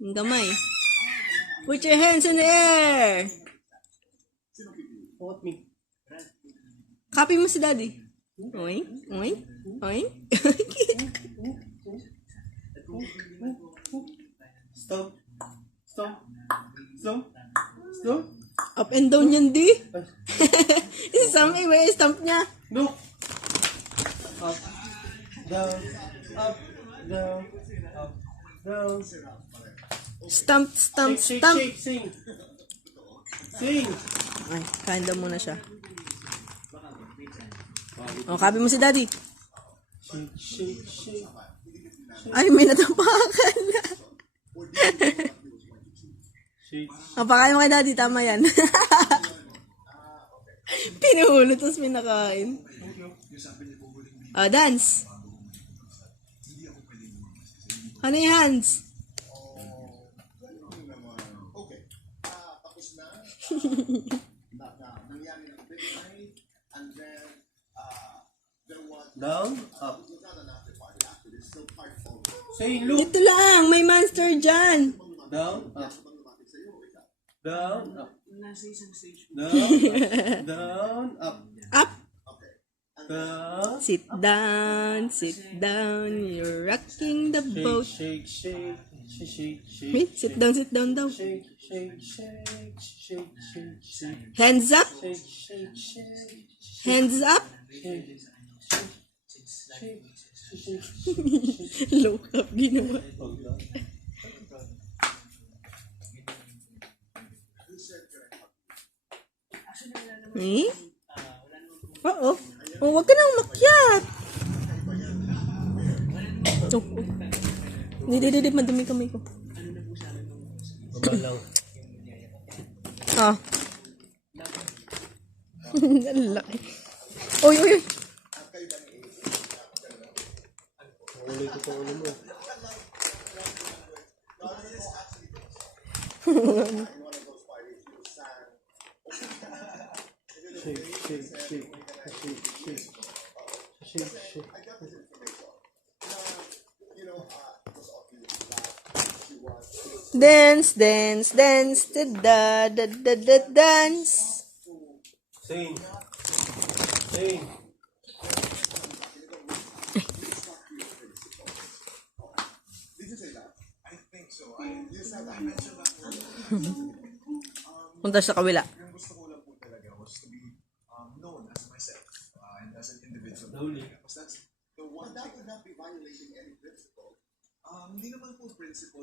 Yung kamay. Put your hands in the air. What me? Copy mo si daddy. Oink, oink, oink. Stop. Stop. Stop. Stop. Up and down yan, di. Isang iwe, stamp niya. Look. Up. Down. Up. Down. Up. Down. Stamp, stamp, Shake, stamp. shake, sing. Sing. Ay, kain daw muna siya. O, copy mo si daddy. Shake, shake, shake. Ay, may natapakan na. Shake. O, pakain mo kay daddy, tama yan. Pinuhulot, tapos pinakain. O, dance. Ano yung hands? Down. Up. Say, look. Dito lang, may monster dyan. Down. Up. Down. Up. Down. Down. Up. Up. Down. Sit down, sit down. You're rocking the boat. Shake, shake, shake, shake, shake. Wait, sit down daw. Shake, shake, shake, shake, shake, shake. Hands up, Shake, shake, shake, hands up. shake, shake, shake, shake. Low up ginawa. Eh? Oo. Oh, wag ka nang umakyat. Oh, oh. Hindi, madumi kamay ko. Baba lang. Ah. Ang laki. Oy, oy, oy. Uloy ko sa ulo mo. Shake, shake, shake, shake, shake, shake, shake. Dance, dance, dance, da da da da dance. Sing, sing. Punta sa kabila. Yung gusto ko lang po talaga was to be known as myself and as an individual. Huli. Because that's the one. That would not be violating any principle. Hindi naman po principle